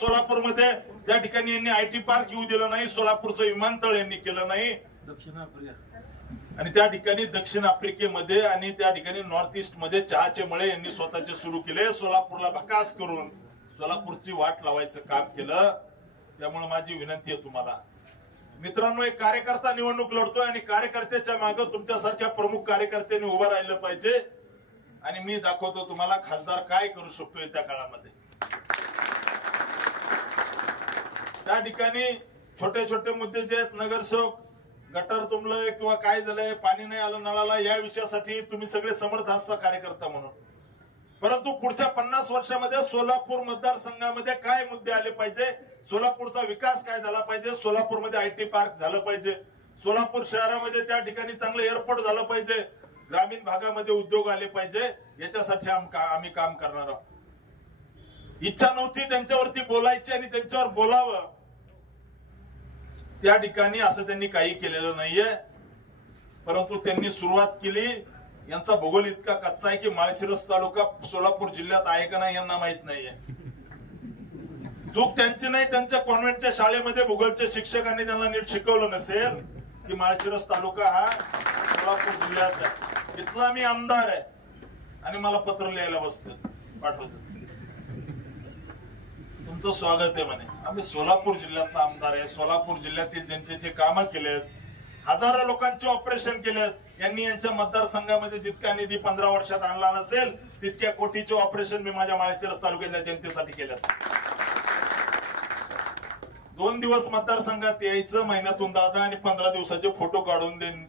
सोलापूरमध्ये त्या ठिकाणी यांनी आय टी पार्क येऊ दिलं नाही सोलापूरचं विमानतळ यांनी केलं नाही दक्षिण आफ्रिका. आणि त्या ठिकाणी दक्षिण आफ्रिकेमध्ये आणि त्या ठिकाणी नॉर्थ ईस्टमध्ये चहाचे मळे यांनी स्वतःचे सुरू केले. सोलापूरला भकास करून सोलापूरची वाट लावायचं काम केलं. त्यामुळे माझी विनंती आहे तुम्हाला. मित्रांनो एक कार्यकर्ता निवडणूक लढतोय आणि कार्यकर्त्याच्या मागे तुमच्यासारख्या प्रमुख कार्यकर्त्यांनी उभं राहिलं पाहिजे. आणि मी दाखवतो तुम्हाला खासदार काय करू शकतो येत्या काळामध्ये. त्या ठिकाणी छोटे छोटे मुद्दे जे आहेत नगरसेवक गटर तुंबलंय किंवा काय झालंय पाणी नाही आलं नळाला या विषयासाठी तुम्ही सगळे समर्थ असता कार्यकर्ता म्हणून. परंतु पुढच्या पन्नास वर्षामध्ये सोलापूर मतदारसंघामध्ये काय मुद्दे आले पाहिजे? सोलापूरचा विकास काय झाला पाहिजे? सोलापूरमध्ये आय टी पार्क झालं पाहिजे. सोलापूर शहरामध्ये त्या ठिकाणी चांगलं एअरपोर्ट झालं पाहिजे. ग्रामीण भागामध्ये उद्योग आले पाहिजे. याच्यासाठी आम्ही काम करणार आहोत. इच्छा नव्हती त्यांच्यावरती बोलायची आणि त्यांच्यावर बोलावं. त्या ठिकाणी असं त्यांनी काही केलेलं नाहीये. परंतु त्यांनी सुरुवात केली. यांचा भूगोल इतका कच्चा आहे की माळशिरस तालुका सोलापूर जिल्ह्यात आहे का नाही यांना माहीत नाहीये. चूक त्यांची नाही त्यांच्या कॉन्व्हेंटच्या शाळेमध्ये भूगोलच्या शिक्षकांनी त्यांना नीट शिकवलं नसेल की माळशिरस तालुका हा सोलापूर जिल्ह्यात आहे. इथला मी आमदार आहे आणि मला पत्र लिहायला बसत पाठवतो तुमचं स्वागत आहे म्हणे. आम्ही सोलापूर जिल्ह्यातला आमदार आहे. सोलापूर जिल्ह्यातील जनतेचे कामं केलेत. हजारो लोकांचे ऑपरेशन केलेत. यांनी यांच्या मतदारसंघामध्ये जितका निधी पंधरा वर्षात आणला नसेल तितक्या कोटीचे ऑपरेशन मी माझ्या माळशिरस तालुक्यातल्या जनतेसाठी केलेत. दोन दिवस मतदारसंघात यायचं महिन्यातून दादा आणि पंधरा दिवसाचे फोटो काढून देईन